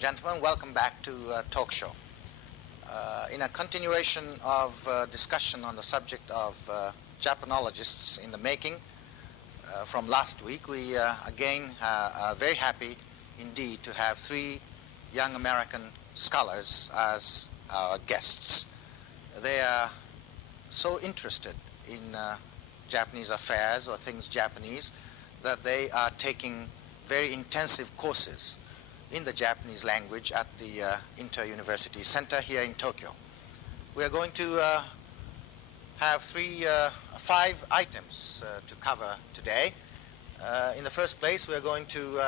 and gentlemen, welcome back to Talk Show. In a continuation of discussion on the subject of Japanologists in the making from last week, we again are very happy indeed to have three young American scholars as our guests. They are so interested in Japanese affairs or things Japanese that they are taking very intensive courses in the Japanese language at the Inter-University Center here in Tokyo. We are going to have five items to cover today. In the first place, we are going to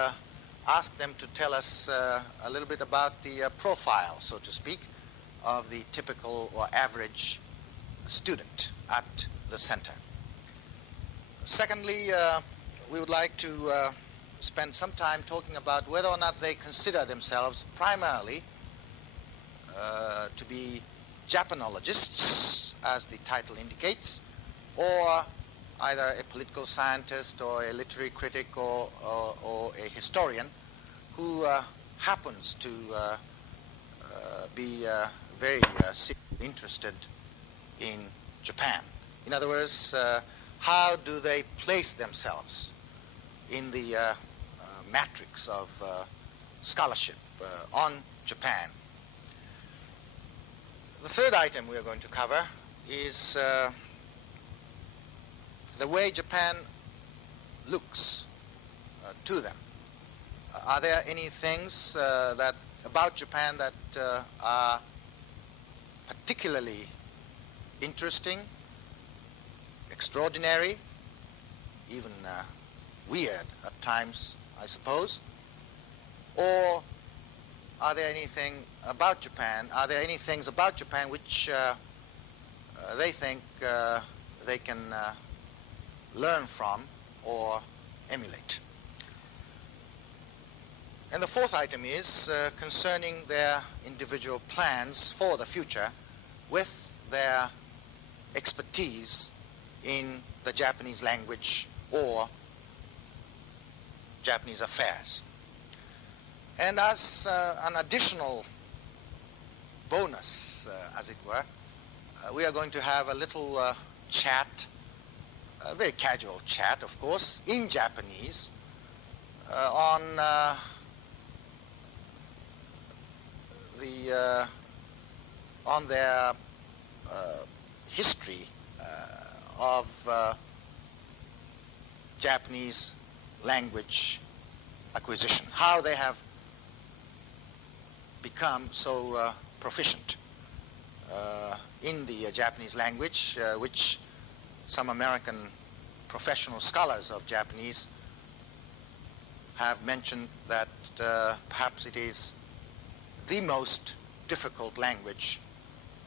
ask them to tell us a little bit about the profile, so to speak, of the typical or average student at the center. Secondly, we would like to spend some time talking about whether or not they consider themselves primarily to be Japanologists, as the title indicates, or either a political scientist or a literary critic or a historian who happens to be very seriously interested in Japan. In other words, how do they place themselves in the matrix of scholarship on Japan? The third item we are going to cover is the way Japan looks to them. Are there any things about Japan that are particularly interesting, extraordinary, even weird at times, I suppose? Or are there any things about Japan which they think they can learn from or emulate? And the fourth item is concerning their individual plans for the future with their expertise in the Japanese language or Japanese affairs. And as an additional bonus, as it were, we are going to have a little chat, a very casual chat, of course, in Japanese on their history of Japanese language acquisition, how they have become so proficient in the Japanese language, which some American professional scholars of Japanese have mentioned that perhaps it is the most difficult language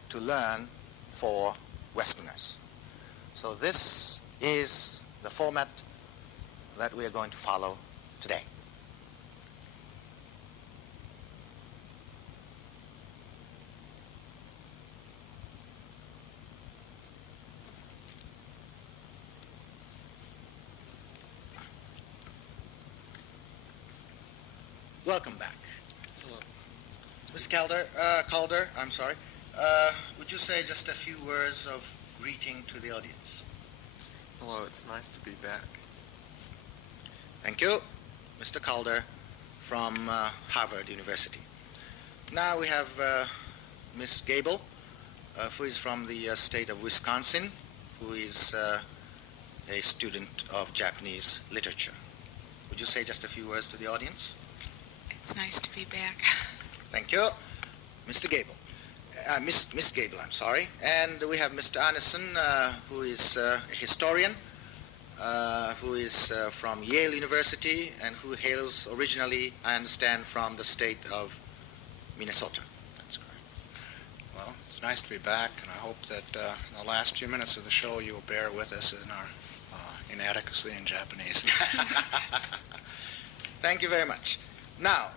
to learn for Westerners. So this is the format that we are going to follow today. Welcome back. Hello. Mr. Calder, I'm sorry. Would you say just a few words of greeting to the audience? Hello, it's nice to be back. Thank you, Mr. Calder from Harvard University. Now we have Ms. Gable, who is from the state of Wisconsin, who is a student of Japanese literature. Would you say just a few words to the audience? It's nice to be back. Thank you. Mr. Gable. Miss Gable, I'm sorry. And we have Mr. Arneson, who is a historian, who is from Yale University, and who hails originally, I understand, from the state of Minnesota. That's correct. Well, it's nice to be back, and I hope that in the last few minutes of the show you'll bear with us in our inadequacy in Japanese. Thank you very much. Now,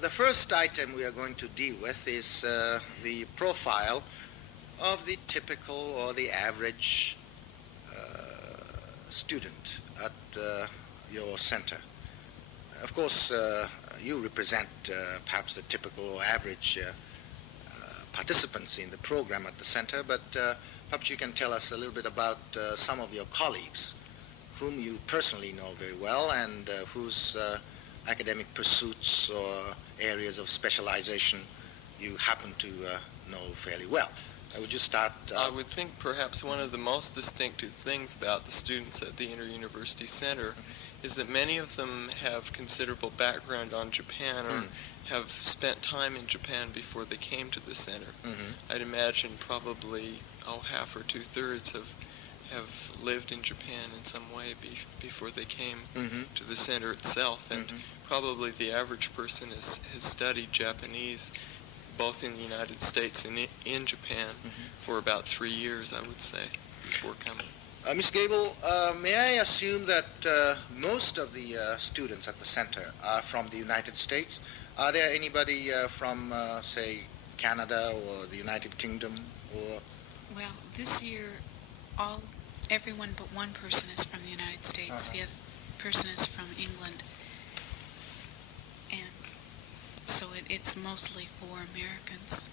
the first item we are going to deal with is the profile of the typical or the average student at your center. Of course, you represent perhaps the typical or average participants in the program at the center, but perhaps you can tell us a little bit about some of your colleagues whom you personally know very well and whose academic pursuits or areas of specialization you happen to know fairly well. Would you start? I would think perhaps one of the most distinctive things about the students at the Inter-University Center is that many of them have considerable background on Japan or have spent time in Japan before they came to the center. I'd imagine probably half or two-thirds have lived in Japan in some way before they came to the center itself, and probably the average person has studied Japanese both in the United States and in Japan for about 3 years, I would say, before coming. Ms. Gable, may I assume that most of the students at the center are from the United States? Are there anybody from, say, Canada or the United Kingdom? Or Well, this year, everyone but one person is from the United States. The other person is from England. And so it's mostly for Americans.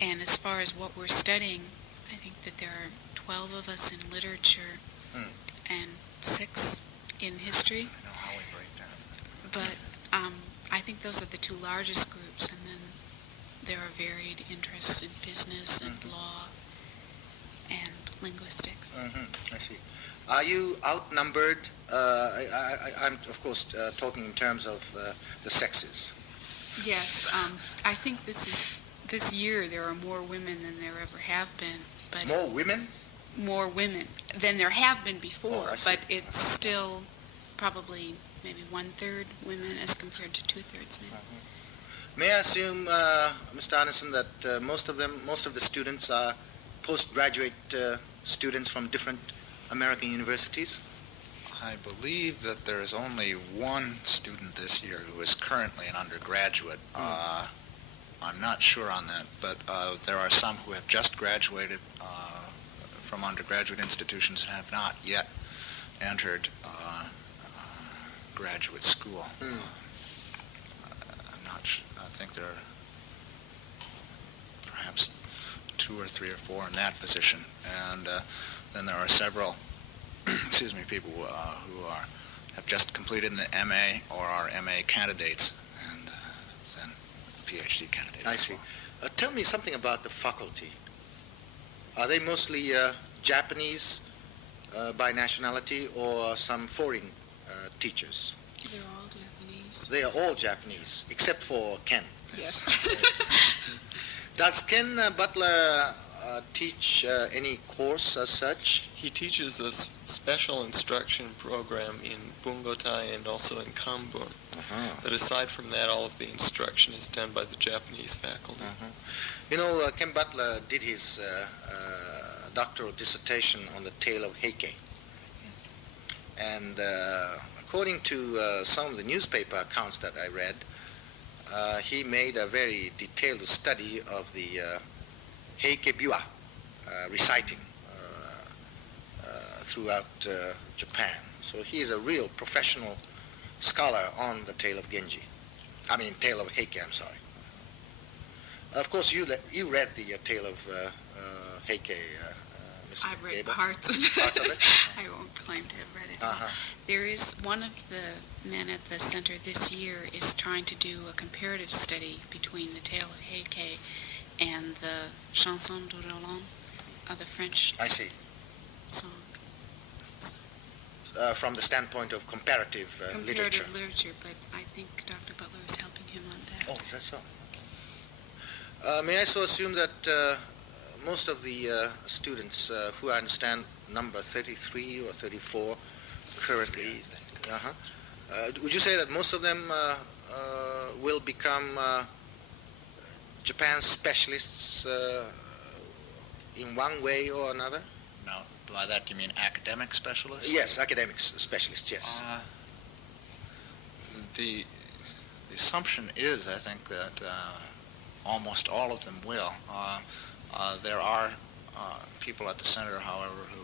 And as far as what we're studying, I think that there are 12 of us in literature and 6 in history. I know how we break down. But I think those are the 2 largest groups, and then there are varied interests in business and law and linguistics. I see. Are you outnumbered? I'm, of course, talking in terms of the sexes. Yes, I think this year there are more women than there ever have been. But More women? More women than there have been before, I see. but it's still probably maybe 1/3 women as compared to 2/3 men. May I assume, Mr. Arneson, that most of the students are postgraduate students from different American universities? I believe that there is only one student this year who is currently an undergraduate. I'm not sure on that, but there are some who have just graduated from undergraduate institutions and have not yet entered graduate school. I'm not sure. I think there are perhaps 2 or 3 or 4 in that position, and then there are several people who have just completed an MA or are MA candidates, and then PhD candidates. I see. Tell me something about the faculty. Are they mostly Japanese by nationality or some foreign teachers? They're all Japanese. They are all Japanese, except for Ken. Yes. Does Ken Butler teach any course as such? He teaches a special instruction program in Bungotai and also in Kambun. But aside from that, all of the instruction is done by the Japanese faculty. You know, Ken Butler did his doctoral dissertation on the tale of Heike. And according to some of the newspaper accounts that I read, he made a very detailed study of the Heike Biwa reciting throughout Japan. So he is a real professional scholar on the tale of Genji. Tale of Heike, I'm sorry. Of course, you read the tale of Heike, Mr. I've read Gable. parts of it. Parts of it? I won't claim to have read it all. There is one of the men at the center this year is trying to do a comparative study between the tale of Heike and the Chanson du Roland, the French I see. song. From the standpoint of comparative literature. Comparative literature, but I think Dr. Butler is helping him on that. Oh, is that so? May I so assume that most of the students who I understand number 33 or 34 currently, would you say that most of them will become Japan specialists in one way or another? No, by that you mean academic specialists? Yes, academic specialists, yes. The assumption is, I think, that almost all of them will. There are people at the center, however, who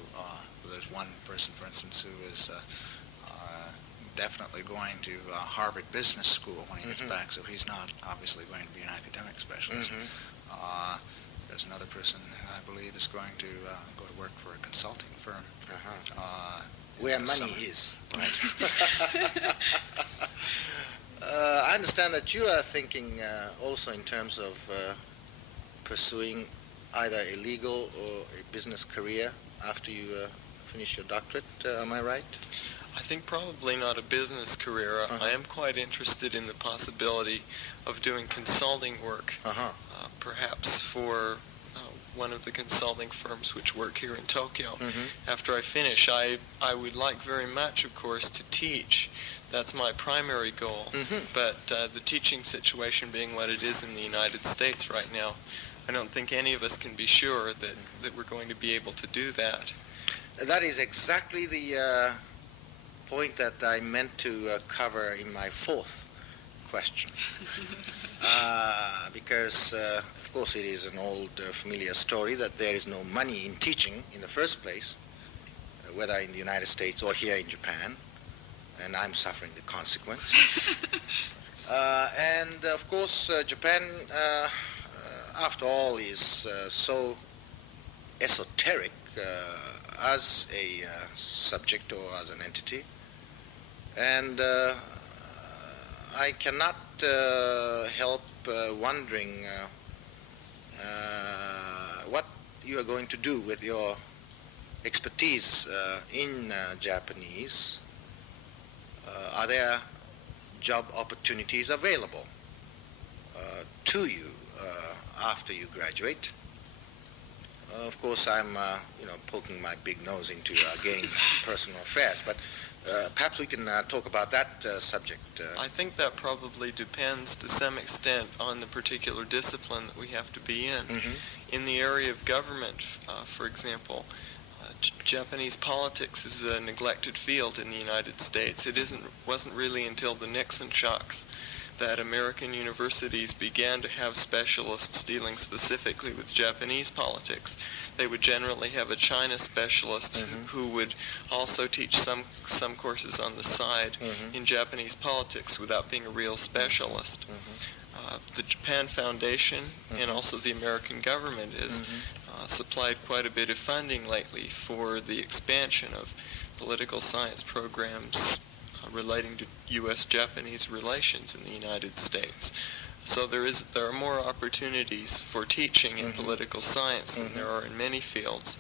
there's one person, for instance, who is definitely going to Harvard Business School when he gets back, so he's not obviously going to be an academic specialist. There's another person who I believe is going to go to work for a consulting firm. Where money is. Right. I understand that you are thinking also in terms of pursuing either a legal or a business career after you finish your doctorate. Am I right? I think probably not a business career. I am quite interested in the possibility of doing consulting work, perhaps for one of the consulting firms which work here in Tokyo. After I finish, I would like very much, of course, to teach. That's my primary goal. But the teaching situation being what it is in the United States right now, I don't think any of us can be sure that we're going to be able to do that. That is exactly the point that I meant to cover in my fourth question. Because, of course, it is an old familiar story that there is no money in teaching in the first place, whether in the United States or here in Japan, and I'm suffering the consequence. And, of course, Japan, after all, is so esoteric as a subject or as an entity, and I cannot help wondering what you are going to do with your expertise in Japanese. Are there job opportunities available to you after you graduate? Of course, I'm poking my big nose into, again, personal affairs, but perhaps we can talk about that subject. I think that probably depends to some extent on the particular discipline that we have to be in. In the area of government, for example, Japanese politics is a neglected field in the United States. It wasn't really until the Nixon shocks that American universities began to have specialists dealing specifically with Japanese politics. They would generally have a China specialist who would also teach some courses on the side in Japanese politics without being a real specialist. The Japan Foundation and also the American government has supplied quite a bit of funding lately for the expansion of political science programs relating to U.S.-Japanese relations in the United States. So there are more opportunities for teaching in political science than there are in many fields.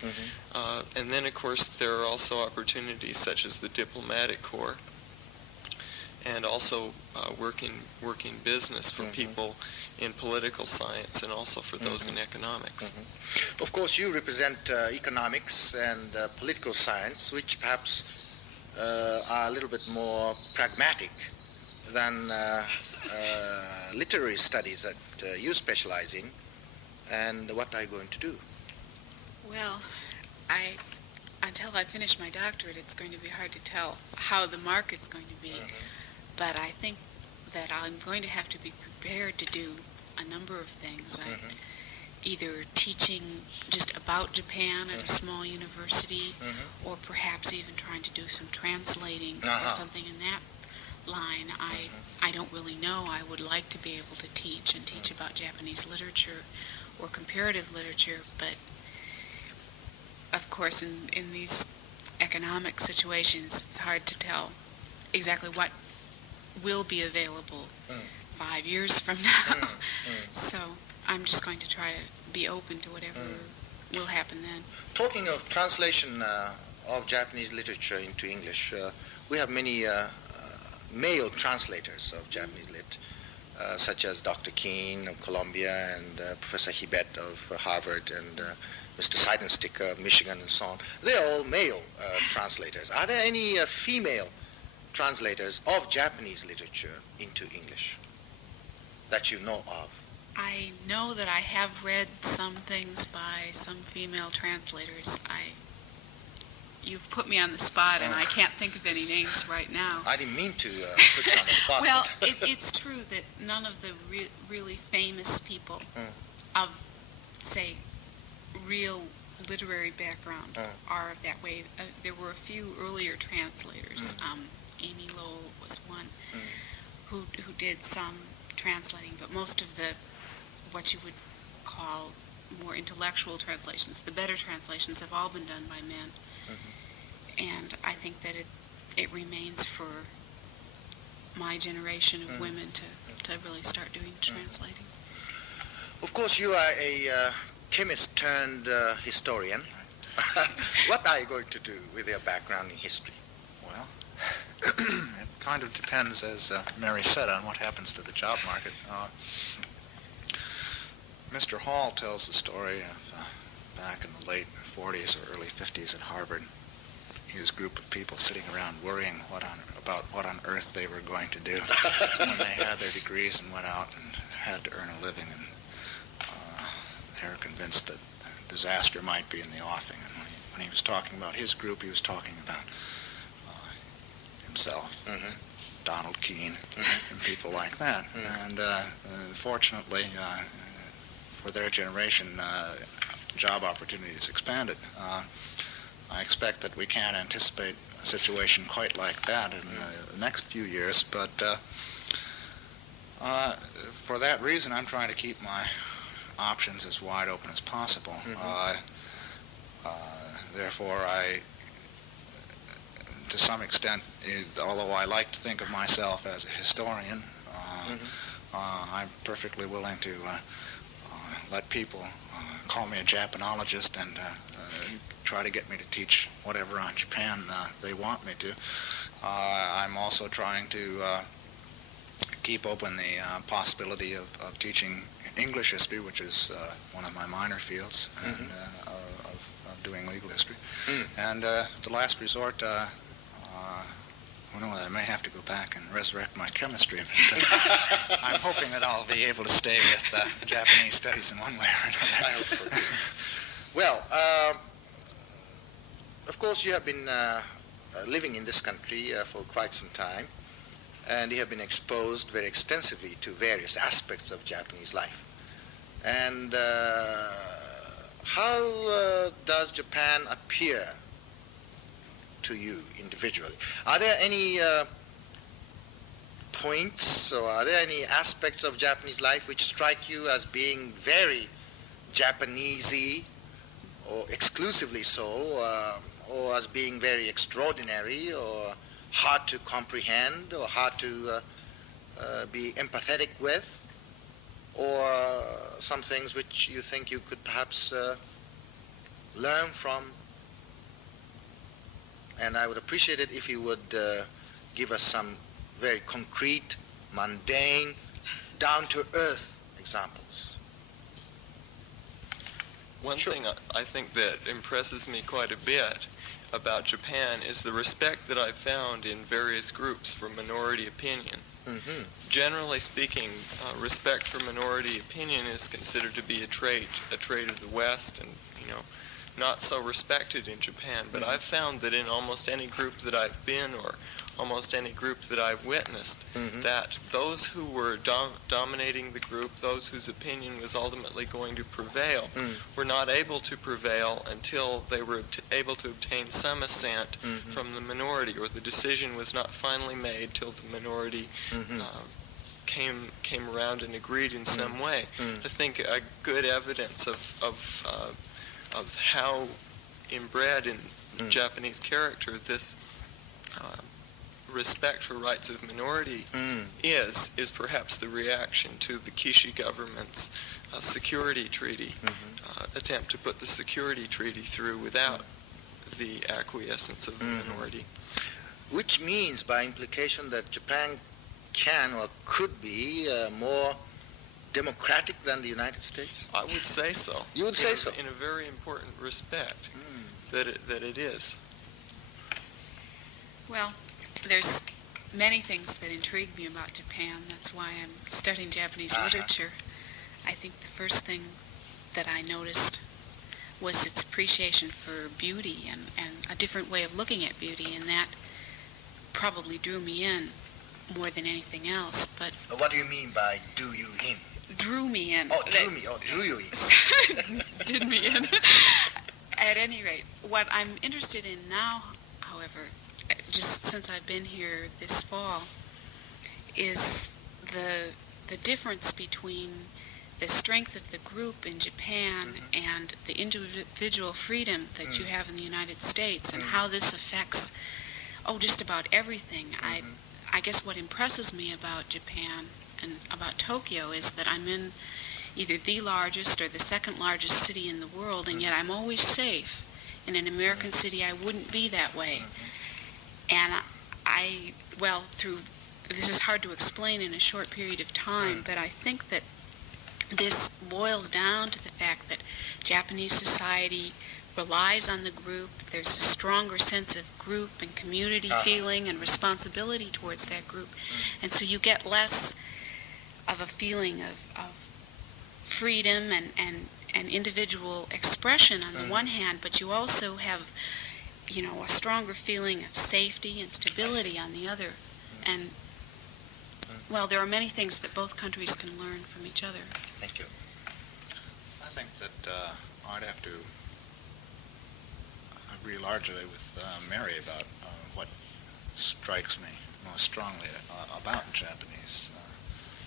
And then, of course, there are also opportunities such as the diplomatic corps and also working business for people in political science and also for those in economics. Of course, you represent economics and political science, which perhaps are a little bit more pragmatic than literary studies that you specialize in. And what are you going to do? Well, until I finish my doctorate, it's going to be hard to tell how the market's going to be. But I think that I'm going to have to be prepared to do a number of things. Either teaching just about Japan at a small university, or perhaps even trying to do some translating or something in that line. I don't really know. I would like to be able to teach about Japanese literature or comparative literature, but of course in these economic situations it's hard to tell exactly what will be available 5 years from now. So I'm just going to try to be open to whatever will happen then. Talking of translation of Japanese literature into English, we have many male translators of Japanese lit, such as Dr. Keene of Columbia and Professor Hibet of Harvard and Mr. Seidenstick of Michigan and so on. They're all male translators. Are there any female translators of Japanese literature into English that you know of? I know that I have read some things by some female translators. You've put me on the spot, and I can't think of any names right now. I didn't mean to put you on the spot. Well, it's true that none of the really famous people of, say, real literary background are of that way. There were a few earlier translators Amy Lowell was one who did some translating, but most of the what you would call more intellectual translations, the better translations, have all been done by men. And I think that it remains for my generation of women to really start doing translating. Of course, you are a chemist turned historian. What are you going to do with your background in history? Well, it kind of depends, as Mary said, on what happens to the job market. Mr. Hall tells the story of back in the late 40s or early 50s at Harvard. His group of people sitting around worrying about what on earth they were going to do when they had their degrees and went out and had to earn a living. And they were convinced that disaster might be in the offing. And when he was talking about his group, he was talking about himself, Donald Keene, and people like that. And fortunately, for their generation, job opportunities expanded. I expect that we can't anticipate a situation quite like that in the next few years, but for that reason, I'm trying to keep my options as wide open as possible. Therefore, to some extent, although I like to think of myself as a historian, I'm perfectly willing to let people call me a Japanologist and try to get me to teach whatever on Japan they want me to. I'm also trying to keep open the possibility of teaching English history, which is one of my minor fields, and of doing legal history. And the last resort, I may have to go back and resurrect my chemistry, but I'm hoping that I'll be able to stay with Japanese studies in one way or another. I hope so too. Well, of course you have been living in this country for quite some time, and you have been exposed very extensively to various aspects of Japanese life. And how does Japan appear to you individually? Are there any points, or are there any aspects of Japanese life which strike you as being very Japanesey, or exclusively so, or as being very extraordinary, or hard to comprehend, or hard to be empathetic with, or some things which you think you could perhaps learn from? And I would appreciate it if you would give us some very concrete, mundane, down-to-earth examples. One thing I think that impresses me quite a bit about Japan is the respect that I've found in various groups for minority opinion. Generally speaking, respect for minority opinion is considered to be a trait of the West, and not so respected in Japan. But I've found that in almost any group that I've been, or almost any group that I've witnessed, that those who were dominating the group, those whose opinion was ultimately going to prevail, were not able to prevail until they were able to obtain some assent from the minority, or the decision was not finally made till the minority came around and agreed in some way. I think a good evidence of how inbred in Japanese character this respect for rights of minority is perhaps the reaction to the Kishi government's security treaty, attempt to put the security treaty through without the acquiescence of the minority. Which means, by implication, that Japan can or could be more democratic than the United States? I would say so. You would say so? In a very important respect, that it is. Well, there's many things that intrigue me about Japan. That's why I'm studying Japanese literature. I think the first thing that I noticed was its appreciation for beauty and a different way of looking at beauty, and that probably drew me in more than anything else. But what do you mean by "do you in"? Drew me in. Oh, drew me. Oh, drew you in. Did me in. At any rate, what I'm interested in now, however, just since I've been here this fall, is the difference between the strength of the group in Japan and the individual freedom that you have in the United States, and how this affects, just about everything. I guess what impresses me about Japan and about Tokyo is that I'm in either the largest or the second largest city in the world, and yet I'm always safe. In an American city, I wouldn't be that way. And this is hard to explain in a short period of time, but I think that this boils down to the fact that Japanese society relies on the group. There's a stronger sense of group and community feeling and responsibility towards that group. And so you get less of a feeling of freedom and individual expression on the one hand, but you also have, a stronger feeling of safety and stability on the other. And, there are many things that both countries can learn from each other. Thank you. I think that I'd have to agree largely with Mary about what strikes me most strongly about Japanese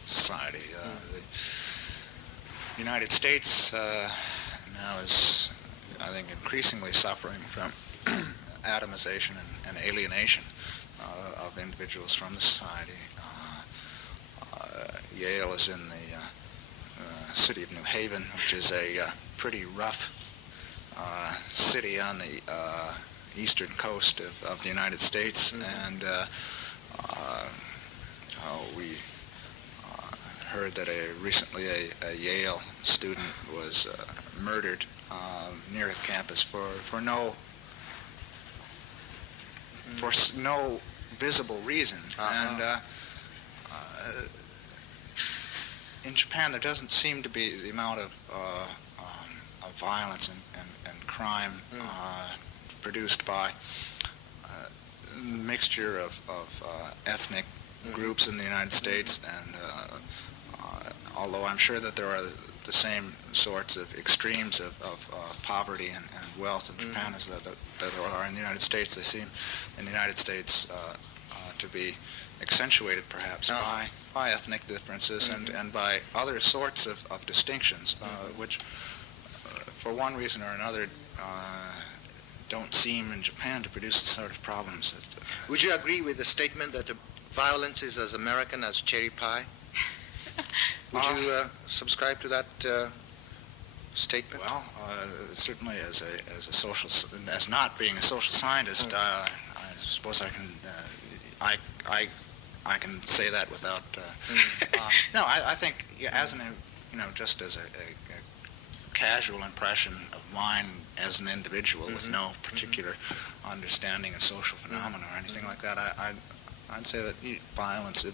society. The United States now is, I think, increasingly suffering from atomization and alienation of individuals from the society. Yale is in the city of New Haven, which is a pretty rough city on the eastern coast of the United States, and we heard that recently a Yale student was murdered near a campus for no visible reason. And in Japan, there doesn't seem to be the amount of violence and crime produced by a mixture of ethnic groups in the United States, and although I'm sure that there are the same sorts of extremes of poverty and wealth in Japan as that there are in the United States, they seem in the United States to be accentuated perhaps by ethnic differences and by other sorts of distinctions, which for one reason or another don't seem in Japan to produce the sort of problems that... Would you agree with the statement that violence is as American as cherry pie? Would you subscribe to that statement? Well, certainly as not being a social scientist, I suppose I can I can say that without. No, I think as just as a casual impression of mine as an individual with no particular understanding of social phenomena or anything like that, I'd say that violence is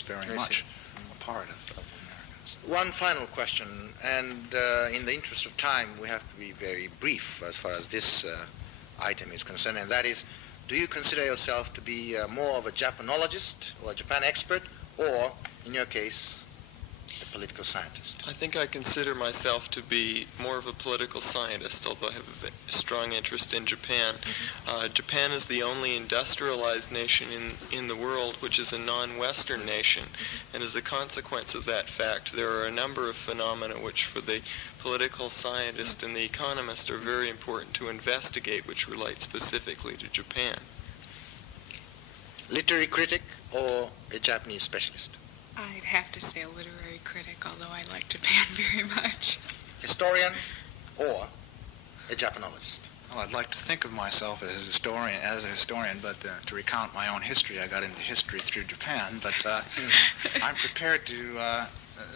very much a part of Americans. One final question, and in the interest of time, we have to be very brief as far as this item is concerned, and that is, do you consider yourself to be more of a Japanologist or a Japan expert, or, in your case, a political scientist? I think I consider myself to be more of a political scientist, although I have a strong interest in Japan. Japan is the only industrialized nation in the world which is a non-Western nation, and as a consequence of that fact, there are a number of phenomena which for the political scientist and the economist are very important to investigate, which relate specifically to Japan. Literary critic or a Japanese specialist? I'd have to say a literary critic, although I like Japan very much. Historian or a Japanologist? Well, I'd like to think of myself as a historian, but to recount my own history, I got into history through Japan. But I'm prepared to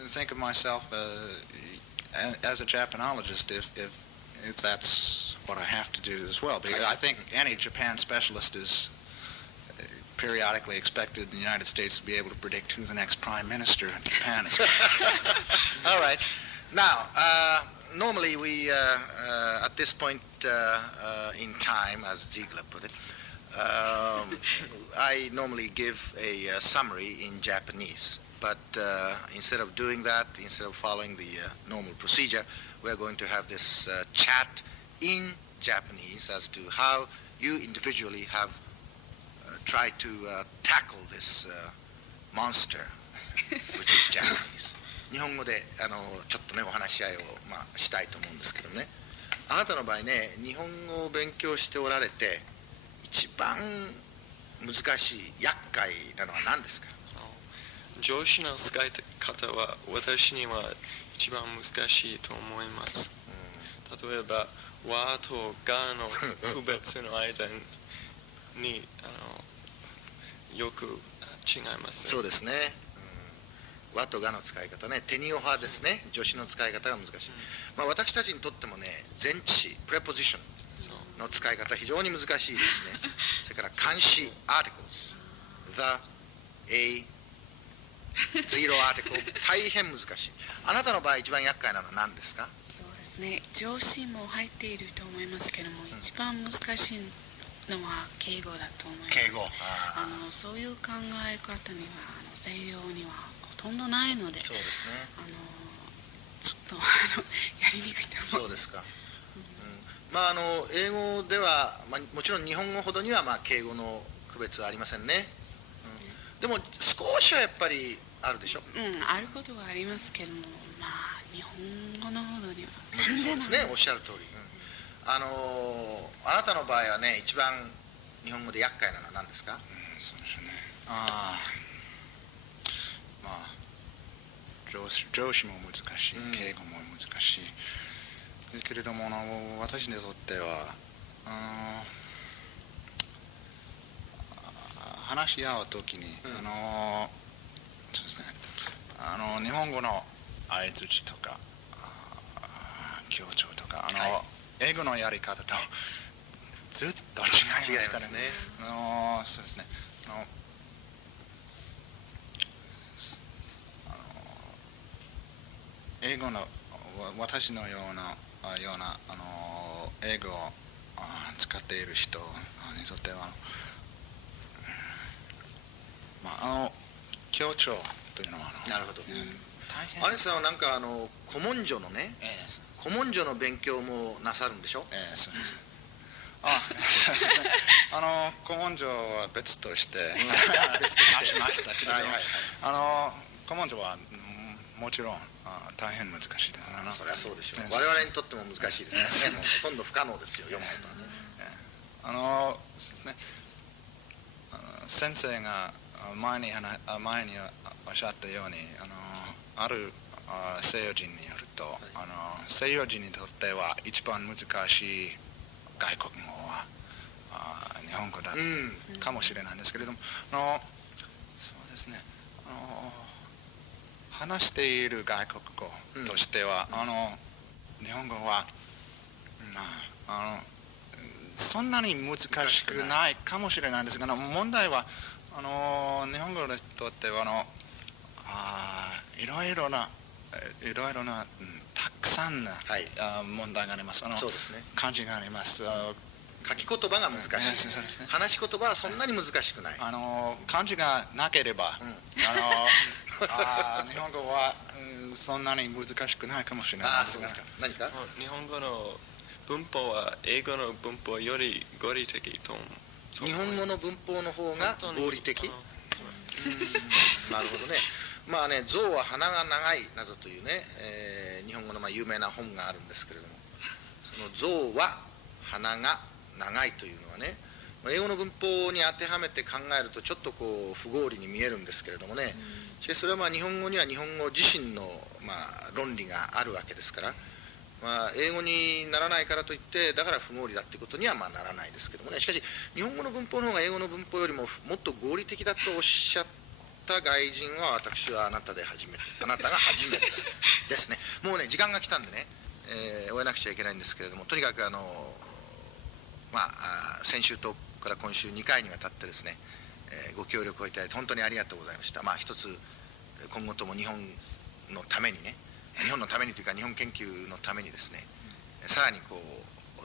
think of myself as a Japanologist if that's what I have to do as well. Because I think any Japan specialist is periodically expected in the United States to be able to predict who the next prime minister in Japan is. All right. Now, normally we, at this point in time, as Ziegler put it, I normally give a summary in Japanese. But instead of doing that, instead of following the normal procedure, we're going to have this chat in Japanese as to how you individually have try to tackle this monster, which is Japanese. 日本語でちょっとねお話し合いを、したいと思うんですけどね。あなたの場合ね、日本語を勉強しておられて一番難しい厄介なのは何ですか？上司の使い方は私には一番難しいと思います。例えば和とがの区別の間によく違います。そうですね。和とがの使い方ね、テニオ派ですね。助詞の使い方が難しい。私たちにとってもね、前置詞、プレポジションの使い方非常に難しいですね。それから冠詞、articles、the、a、zero article、大変難しい。あなたの場合一番厄介なのは何ですか？そうですね、上司も入っていると思いますけども、一番難しいのは敬語だと思います。敬語。そういう考え方には西洋にはほとんどないので、そうですね。ちょっとやりにくいと思う。そうですか。英語では、もちろん日本語ほどには敬語の区別はありませんね。でも少しはやっぱりあるでしょ。あることはありますけども、日本語のほどには全然ない。そうですね、おっしゃる通り。あなたの場合はね、一番日本語で厄介なのは何ですか？そうですね。上司も難しい、敬語も難しいですけれども、私にとっては話し合うときに、そうですね、日本語の相づちとか強調とか英語のやり方とずっと違いますからね。そうですね。英語の私のような英語を使っている人にとっては強調というのはなるほど。大変。アレさんはなんか古文書のね、古文書の勉強もなさるんでしょ？そうです。古文書は別としてしましたけれど、古文書はもちろん大変難しいです。それはそうでしょう。我々にとっても難しいですね。もうほとんど不可能ですよ、読むことはね。そうですね。先生が前におっしゃったように、ある西洋人によると、西洋人にとっては一番難しい外国語は日本語だかもしれないんですけれども、そうですね。話している外国語としては、日本語はそんなに難しくないかもしれないんですが、問題は日本語にとってはいろいろなたくさんな問題があります。そうですね。漢字があります。書き言葉が難しい。そうですね。話し言葉はそんなに難しくない。漢字がなければ、日本語はそんなに難しくないかもしれないですが。何か？日本語の文法は英語の文法より合理的と思う。日本語の文法の方が合理的？なるほどね。象は鼻が長いなどというね、日本語の有名な本があるんですけれども、その象は鼻が長いというのはね、英語の文法に当てはめて考えるとちょっと不合理に見えるんですけれどもね、しかしそれは日本語には日本語自身の論理があるわけですから、英語にならないからといってだから不合理だということにはならないですけどもね。しかし日本語の文法の方が英語の文法よりももっと合理的だとおっしゃった外人は私はあなたが初めてですね。もうね時間が来たんでね、終えなくちゃいけないんですけれども、とにかく先週とから今週2回にわたってですね、ご協力をいただいて本当にありがとうございました。一つ今後とも日本のためにね、日本のためにというか日本研究のためにですね、さらに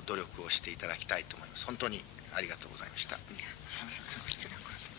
努力をしていただきたいと思います。本当にありがとうございました。こちらこそ。